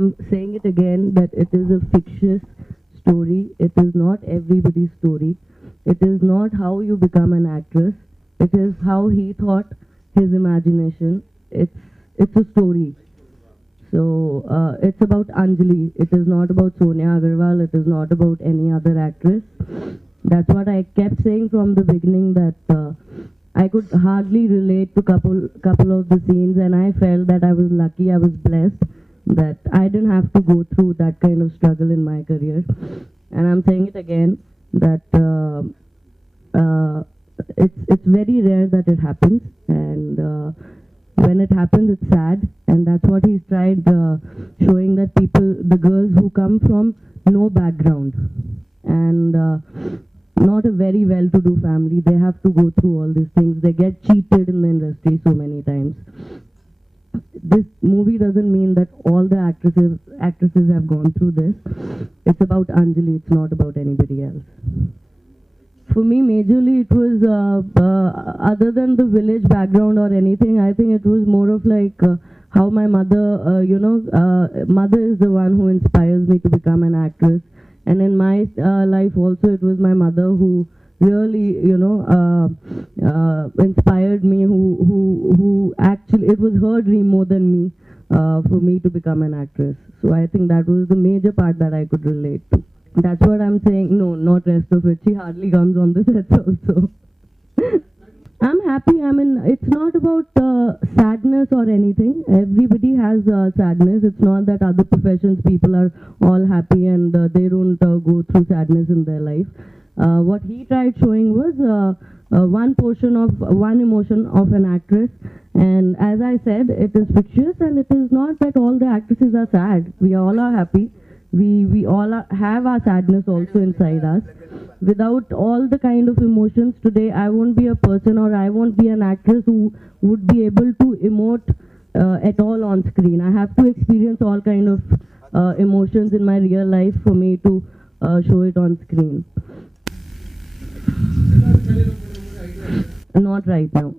I'm saying it again that it is a fictitious story. It is not everybody's story. It is not how you become an actress. It is how he thought, his imagination. It's a story. So it's about Anjali. It is not about Sonia Agarwal. It is not about any other actress. That's what I kept saying from the beginning, that I could hardly relate to couple of the scenes, and I felt that I was lucky, I was blessed that I didn't have to go through that kind of struggle in my career. And I'm saying it again that it's very rare that it happens, and when it happens, it's sad, and that's what he's tried showing, that people, the girls who come from no background and not a very well-to-do family, they have to go through all these things. They get cheated in the industry so many times. This movie doesn't mean that all the actresses have gone through this. It's about Anjali. It's not about anybody else. For me, majorly, it was other than the village background or anything. I think it was more of like how my mother, mother is the one who inspires me to become an actress. And in my life also, it was my mother who really, inspired me, who actually, it was her dream more than me, for me to become an actress. So I think that was the major part that I could relate to. That's what I'm saying. No, not rest of it. She hardly comes on the sets also. I'm happy. I mean, it's not about sadness or anything. Everybody has sadness. It's not that other professions people are all happy and they don't go through sadness in their life. What he tried showing was one portion of one emotion of an actress. And as I said, it is fictitious, and it is not that all the actresses are sad. We all are happy. We all have our sadness also inside us. Without all the kind of emotions today, I won't be a person, or I won't be an actress who would be able to emote at all on screen. I have to experience all kind of emotions in my real life for me to show it on screen. Not right now.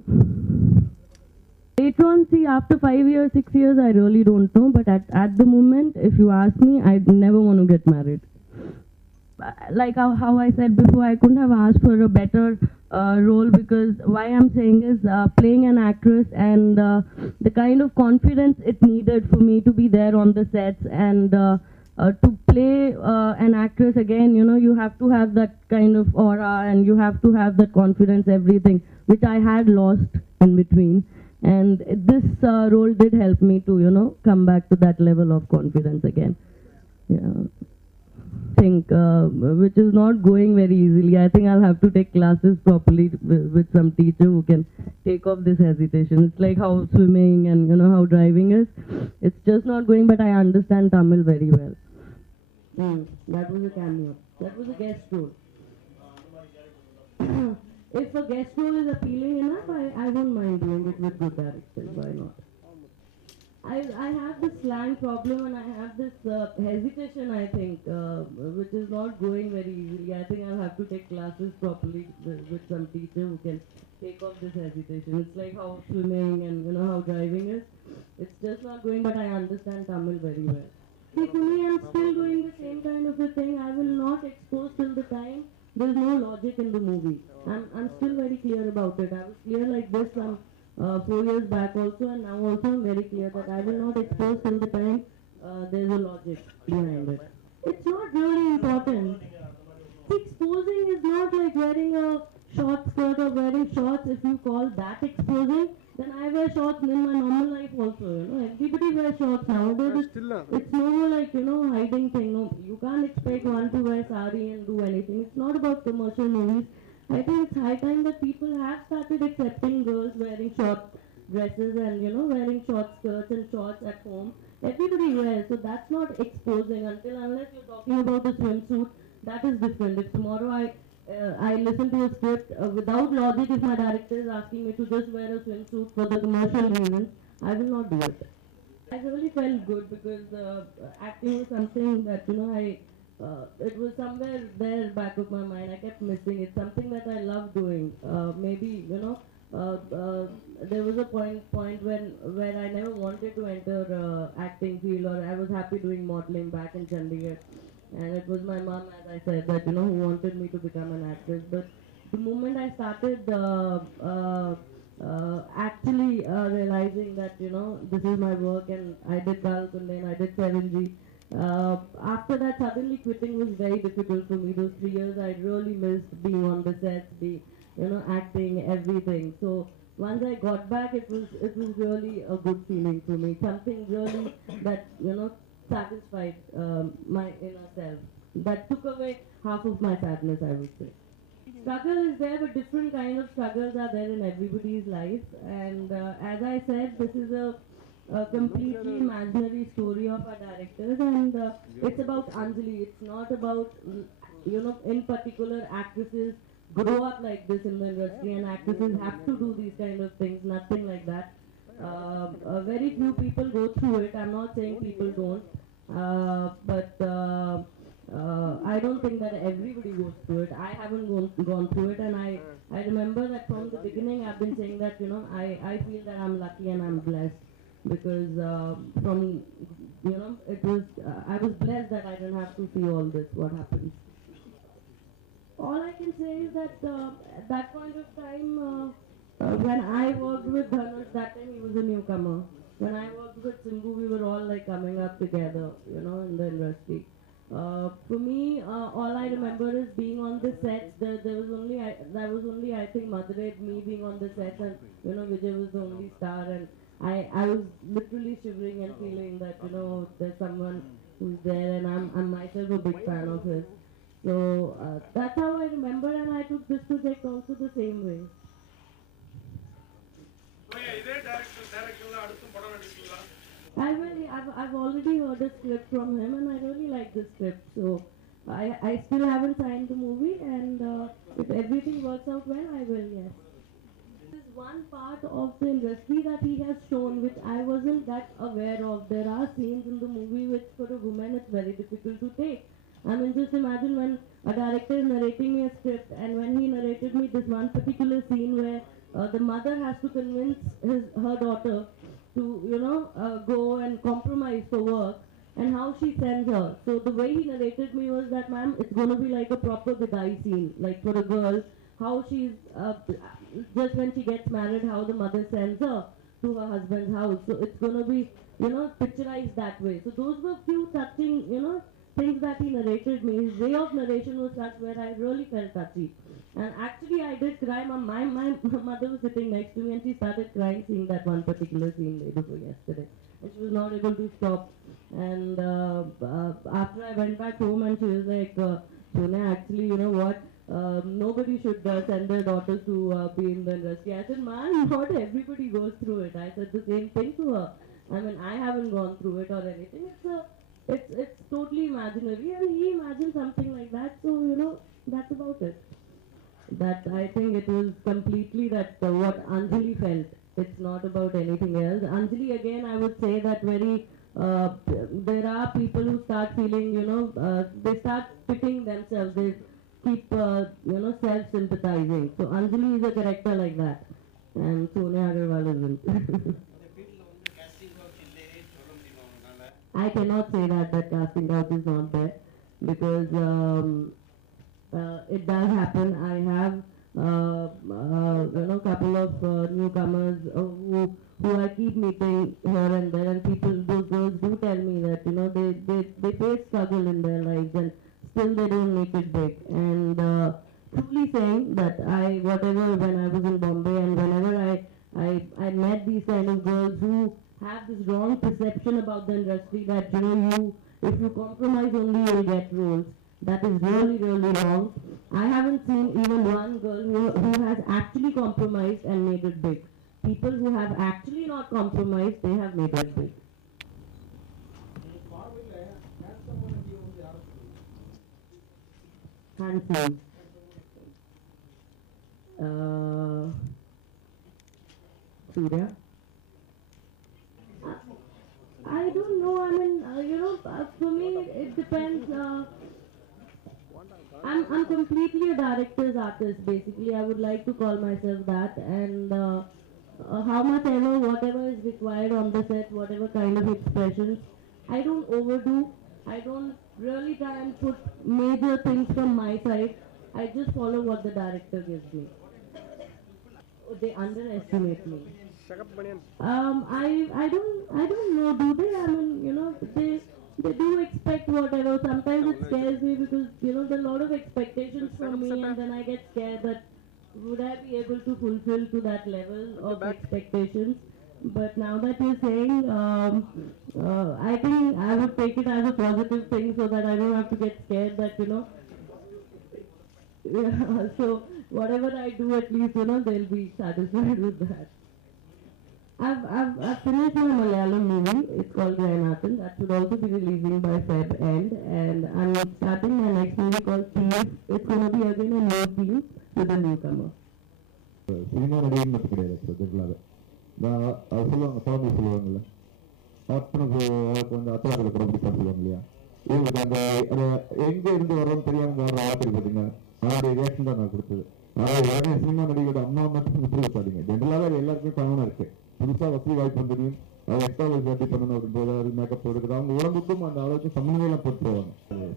Later on, see, after 5 years, 6 years, I really don't know. But at the moment, if you ask me, I'd never want to get married. Like how I said before, I couldn't have asked for a better role, because why I'm saying is playing an actress and the kind of confidence it needed for me to be there on the sets and to play an actress again, you have to have that kind of aura and you have to have that confidence, everything, which I had lost in between. And this role did help me to, come back to that level of confidence again. Yeah. Which is not going very easily. I think I'll have to take classes properly with some teacher who can take off this hesitation. It's like how swimming and how driving is. It's just not going, but I understand Tamil very well. That was a cameo. That was a guest role. If a guest role is appealing enough, I won't mind doing it with good direction. Why not? I have this slang problem, and I have this hesitation, I think, which is not going very easily. I think I'll have to take classes properly with some teacher who can take off this hesitation. It's like how swimming and how driving is. It's just not going, but I understand Tamil very well. See, for me, I'm still doing the same kind of a thing. I will not expose till the time there's no logic in the movie. I'm still very clear about it. I was clear like this 4 years back also, and now also I'm very clear that I will not expose till the time there's a logic behind it. It's not really important. Exposing is not like wearing a short skirt or wearing shorts. If you call that exposing, then I wear shorts in my normal life also. Everybody wears shorts nowadays. It's no more like hiding thing. No, you can't expect one to wear sari and do anything. It's not about commercial movies. I think it's high time that people have started accepting girls wearing short dresses and wearing short skirts and shorts at home. Everybody wears, so that's not exposing unless you're talking about a swimsuit. That is different. If tomorrow I listen to a script without logic, if my director is asking me to just wear a swimsuit for the commercial reasons, I will not do it. I really felt good because acting was something that it was somewhere there back of my mind. I kept missing it. Something that I love doing. Maybe there was a point when where I never wanted to enter acting field, or I was happy doing modeling back in Chandigarh. And it was my mom, as I said, that who wanted me to become an actress. But the moment I started actually realizing that this is my work, and I did Balkunde and I did Serenji. After that, suddenly quitting was very difficult for me. Those 3 years, I really missed being on the sets, acting, everything. So once I got back, it was really a good feeling for me. Something really that satisfied my inner self. That took away half of my sadness, I would say. Struggle is there, but different kind of struggles are there in everybody's life. And as I said, this is a completely imaginary story of our directors, and it's about Anjali. It's not about, in particular actresses grow up like this in the industry, and actresses have to do these kind of things. Nothing like that. Very few people go through it. I'm not saying people don't, but I don't think that everybody goes through it. I haven't gone through it, and I remember that from the beginning I've been saying that I feel that I'm lucky and I'm blessed, because from it was I was blessed that I didn't have to see all this what happens. All I can say is that at that point of time, when I worked with Dhanush, that time he was a newcomer. When I worked with Simbu, we were all like coming up together, in the industry. For me, all I remember is being on the sets. There was only I think Madurai, me being on the sets, and Vijay was the only star, and I was literally shivering and feeling that there's someone who's there, and I'm myself a big fan of his. So that's how I remember, and I took this project also the same way. I've already heard a script from him, and I really like the script. So I still haven't signed the movie, and if everything works out well, I will, yes. This is one part of the industry that he has shown, which I wasn't that aware of. There are scenes in the movie which for a woman it's very difficult to take. I mean, just imagine when a director is narrating me a script, and when he narrated me this one particular scene where the mother has to convince her daughter to, go and compromise for work, and how she sends her. So the way he narrated me was that, ma'am, it's going to be like a proper Bidai scene, like for a girl, how she's, just when she gets married, how the mother sends her to her husband's house. So it's going to be, picturized that way. So those were few touching, things that he narrated me. His way of narration was such where I really felt touchy. And actually I did cry. My mother was sitting next to me, and she started crying seeing that one particular scene day before yesterday. And she was not able to stop. And after I went back home, and she was like, Sonia, actually, you know what? Nobody should send their daughters to be in the industry. I said, man, not everybody goes through it. I said the same thing to her. I mean, I haven't gone through it or anything. It's totally imaginary, and he imagined something like that. So that's about it. That I think it was completely that what Anjali felt. It's not about anything else. Anjali, again, I would say that very. There are people who start feeling, they start pitying themselves. They keep, self-sympathizing. So Anjali is a character like that, and Sonia Agarwal isn't. I cannot say that casting couch is not there, because it does happen. I have couple of newcomers who I keep meeting here and there, and those girls do tell me that they face struggle in their lives, and still they don't make it big. And truly saying that when I was in Bombay, and whenever I met these kind of girls who have this wrong perception about the industry that if you compromise only you'll get roles. That is really, really wrong. I haven't seen even one girl who has actually compromised and made it big. People who have actually not compromised, they have made it big. Handsome. Surya. I don't know. I mean, for me, it depends. I'm completely a director's artist, basically. I would like to call myself that. And how much ever, whatever is required on the set, whatever kind of expressions. I don't overdo. I don't really try and put major things from my side. I just follow what the director gives me. They underestimate me. I don't know. Do they? I mean, you know, they do expect whatever. Sometimes it scares me because there are a lot of expectations from me, and then I get scared that would I be able to fulfill to that level of expectations. But now that you're saying, I think I would take it as a positive thing so that I don't have to get scared that, yeah, so whatever I do, at least, they'll be satisfied with that. I've finished my Malayalam movie. It's called Jayanathan. That should also be releasing by Feb end. And I'm starting my next movie called Thief. It's going to be again a new team with a newcomer. Cinema reading material. அது சொல்லுவாங்க தோல்வி சொல்லுவாங்கல்ல அத்தாரில் கூட அப்படி சொல்லுவாங்க இல்லையா இவங்களுக்கு அந்த எங்க இருந்து வரோன்னு தெரியாம வர ஆத்திரி பார்த்தீங்க அதோடைய ரியாக்ஷன் தான் நான் கொடுத்தது அதாவது உடனே சினிமா நடிகரோட அம்மா மட்டும் இப்படி வச்சாதீங்க ஜென்ரலாக எல்லாருக்குமே காமனாக இருக்கு புதுசாக வசதி வாய்ப்பு தெரியும் அது எக்ஸ்ட்ரா வசதி பண்ணணும் அப்படின்றது அது மேக்கப் போடுறது அவங்க உடம்புக்கும் அந்த அளவுக்கு சம்மந்தமெல்லாம் போட்டு போவாங்க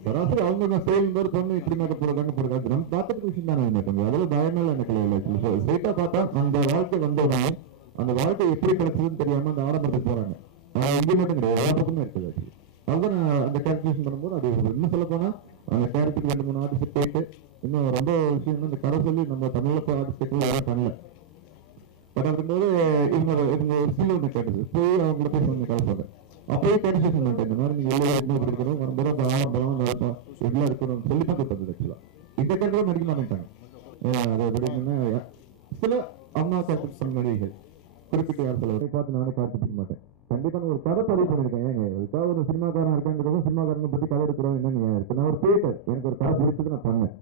சராசரி அவங்க சேலும் போது பொண்ணு இப்படி மேக்கப் போடுறாங்க போடுறாங்க நம்ம பார்த்துட்டு விஷயம் தானே எனக்கு அதில் பயமெல்லாம் எனக்கு இல்லை ஸ்ட்ரெயிட்டாக பார்த்தா அந்த வாழ்க்கை வந்தோடனே அந்த வாழ்க்கை எப்படி கிடைச்சதுன்னு தெரியாம அந்த ஆடம்பரத்துக்கு போறாங்க இங்கே மட்டும் கிடையாது எல்லா பக்கமே இருக்குது அதுதான் நான் அந்த கேல்குலேஷன் பண்ணும்போது அது இன்னும் சொல்ல போனா அந்த கேரக்டருக்கு 2-3 ஆர்டிஸ்ட் போயிட்டு இன்னும் ரொம்ப விஷயம் இந்த கதை சொல்லி நம்ம தமிழ்ல ஆர்டிஸ்ட் யாரும் பண்ணல பட் அப்படிங்கும்போது இவங்க ஒரு ஃபீல் ஒன்று கேட்டது போய் அவங்கள போய் சொன்ன கதை சொல்றேன் அப்பயே கேல்குலேஷன் பண்ணிட்டேன் இந்த மாதிரி நீங்க எவ்வளவு என்ன படிக்கணும் வரும்போது அந்த ஆடம்பரம் நடப்போம் எவ்வளவு இருக்கணும்னு சொல்லி தான் கொடுத்தது ஆக்சுவலா இந்த கேரக்டர் நடிக்க மாட்டேன்ட்டாங்க அது எப்படின்னா சில அம்மா கேரக்டர் பண்ண நடிகைகள் குறிப்பிட்ட யார் சொல்ல பார்த்து நானே காத்துக்க மாட்டேன் கண்டிப்பா நான் ஒரு கதை பதிவு பண்ணிருக்கேன் ஏங்க இதுக்காக ஒரு சினிமாக்காரன் இருக்காங்கிறதும் சினிமாக்காரங்க பத்தி கதை எடுக்கிறோம் என்னன்னு இருக்கு நான் ஒரு தியேட்டர் எனக்கு ஒரு கதை பிடிச்சது நான் பண்ணேன்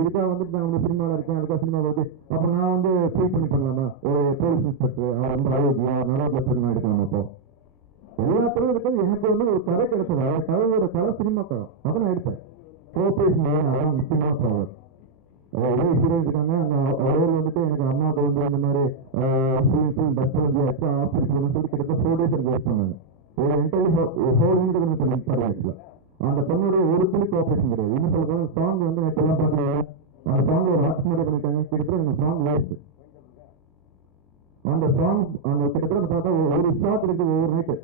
இதுக்காக வந்துட்டு நான் சினிமாவில் இருக்கேன் அதுக்காக சினிமா வந்து அப்ப நான் ஃபீல் பண்ணி பண்ணலாமா ஒரு போலீஸ் இன்ஸ்பெக்டர் அவன் ரொம்ப அழகு நல்லா சினிமா எடுக்கலாம் அப்போ எல்லாத்துலையும் இருக்கிறது எனக்கு ஒரு கதை கிடைச்சது கதையோட கதை சினிமாக்காரம் அதை நான் எடுப்பேன் கோஆபரேஷன் அதான் முக்கியமான ப்ராப்ளம் ஒரே ஹீரோயின் இருக்காங்க அந்த அவர் வந்துட்டு எனக்கு அம்மாவுக்கு அந்த மாதிரி பஸ் ஆச்சு ஹாஸ்பிட்டல் சொல்லி கிட்டத்தட்ட 4 days எனக்கு வேஸ்ட் பண்ணாங்க ஒரு இன்டர்வியூ 4 minutes நிற்பாரு ஆக்சுவலா அந்த பொண்ணுடைய ஒரு துளி கோஆபரேஷன் கிடையாது இன்னும் சொல்ல போனா சாங் நேற்றெல்லாம் பார்க்குறாங்க அந்த சாங் ஒரு ஆர்ட்ஸ் மாதிரி பண்ணிட்டாங்க கிட்டத்தட்ட எனக்கு சாங் வேஸ்ட் அந்த சாங் அந்த கிட்டத்தட்ட பார்த்தா ஒரு ஷாட் இருக்கு ஒவ்வொரு நைட்டு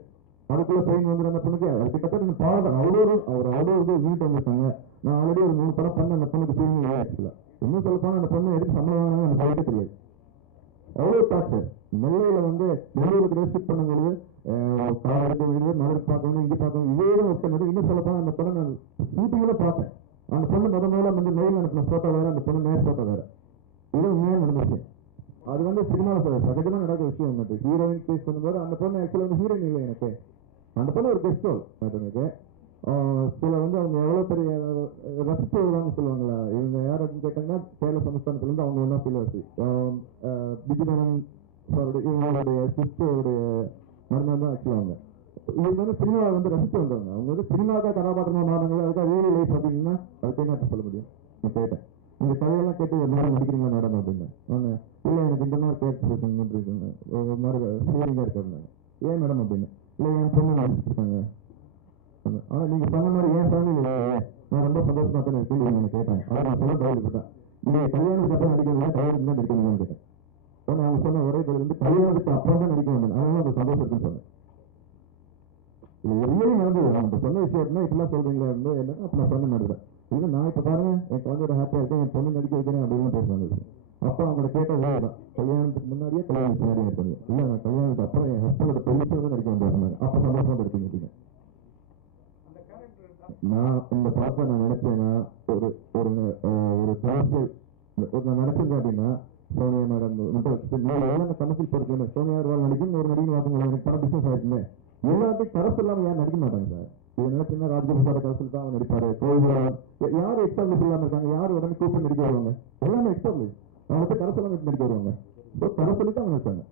அதுக்குள்ள பெயின் வந்து அந்த பொண்ணுக்கு அது கிட்டத்தட்ட எனக்கு பாடம் அவ்வளோ வீட்டு வந்திருக்காங்க நான் ஆல்ரெடி ஒரு 3 படம் பண்ண அந்த பொண்ணுக்கு ஃபீலிங் ஆக்சுவலா இன்னும் சொல்ல போனா அந்த பொண்ணு எதுக்கு சம்பளம் வாங்கினா அந்த பையனுக்கு தெரியாது அவ்வளோ டாக்டர் நெல்லையில நெல்லூருக்கு ரெஸ்ட் பண்ணும்போது கார் எடுக்க வேண்டியது மதுரை பார்க்கணும் இங்கே பார்க்கணும் இதே ஒர்க் பண்ணது இன்னும் சொல்ல போனா அந்த பொண்ணை நான் ஷூட்டிங்ல பார்த்தேன் அந்த பொண்ணு முதல்ல மெயில் அனுப்பின போட்டோ வேற அந்த பொண்ணு நேர் போட்டோ வேற இது உண்மையாக நடந்துச்சு அது சினிமாவில் சகஜமாக நடக்கிற விஷயம் வந்துட்டு ஹீரோயின் ஃபேஸ் பண்ணும்போது அந்த பொண்ணு ஆக்சுவலாக ஹீரோயின் இல்லை எனக்கு அந்த பொண்ணு ஒரு கெஸ்ட் ரோல் எனக்கு சில அவங்க எவ்வளோ பெரிய ரசித்து வருவாங்க சொல்லுவாங்களா இவங்க யார் அப்படின்னு கேட்டாங்கன்னா கேரள சமஸ்தானத்துலேருந்து அவங்க ஒன்றா ஃபீல்வாசி பிஜுமேனன் இவங்களுடைய சிஸ்டருடைய மருமகன் தான் ஆக்சுவலாக அவங்க இவங்க சினிமாவை ரசித்து வந்தவங்க அவங்க சினிமாவுக்காக கதாபாத்திரமாக மாறினாங்க அதுக்காக ரியல் லைஃப் அப்படின்னா அதுக்கு என்ன சொல்ல முடியும் நான் கேட்டேன் இந்த கதையெல்லாம் கேட்டு ஒரு நேரம் நடிக்கிறீங்களா மேடம் அப்படின்னு அவங்க இல்லை எனக்கு இந்த மாதிரி கேட்டு ஒரு மாதிரி ஃபீலிங்காக இருக்காங்க ஏன் மேடம் அப்படின்னு இல்லை என் பொண்ணு நடிச்சிருக்காங்க ஆனா நீங்க சொன்ன மாதிரி ஏன் ஃபேமிலி நான் ரொம்ப சந்தோஷமா தான் கேள்வி எனக்கு கேட்டேன் அதை நான் சொல்ல டவுட் நீங்க கல்யாணத்துக்கு அப்புறம் நடிக்கிறீங்களா கல்யாணத்துக்கு தான் நடிக்கிறீங்கன்னு கேட்டேன் அவங்க சொன்ன ஒரே பதில் கல்யாணத்துக்கு அப்புறம் தான் நடிக்க வந்தேன் அதனால அந்த சந்தோஷம் இருக்குன்னு சொன்னேன் இது ரியலி நடந்தது அவங்க சொன்ன விஷயம்னா இப்பெல்லாம் சொல்றீங்களா என்ன அப்ப நான் சொன்ன நடந்தேன் இது நான் இப்ப பாருங்க என் குழந்தையோட ஹாப்பியா இருக்கேன் என் பொண்ணு நடிக்க வைக்கிறேன் அப்படின்னு பேசுறாங்க விஷயம் அப்போ அவங்களோட கேட்ட வேலைதான் கல்யாணத்துக்கு முன்னாடியே கல்யாணத்துக்கு முன்னாடியே நடிப்பாங்க இல்லை நான் கல்யாணத்துக்கு அப்புறம் என் ஹஸ்பண்டோட பெருமிஷம் நடிக்க வந்தாங்க அப்ப சந்தோஷமா நடிப்பீங்க அப்படின்னு நான் இந்த படத்தை நான் நினைச்சேன்னா ஒரு ஒரு ஒரு நான் நினைச்சிருக்கேன் அப்படின்னா சோனியா மேடம் எல்லாம் கமர்ஷியல் பொறுக்கல சோனியா வாழ் நடிக்கும் ஒரு நடிகை வாக்குங்களா எனக்கு படம் பிசினஸ் ஆயிடுச்சுமே எல்லாத்தையும் கரசு இல்லாமல் யாரும் நடிக்க மாட்டாங்க சார் இது நினைச்சுன்னா ராஜ்கபூர் கரசில் தான் அவன் நடிப்பாரு கோவில் யார் எக்ஸ்டாப்ளிஷ் இல்லாமல் இருக்காங்க யார் உடனே கூப்பிட்டு நடிக்க வருவாங்க எல்லாமே எக்ஸ்டாப்ளிஷ் அவங்க போய் கரசெல்லாம் நடிக்க வருவாங்க கரசொல்லி தான் அவங்க இருக்காங்க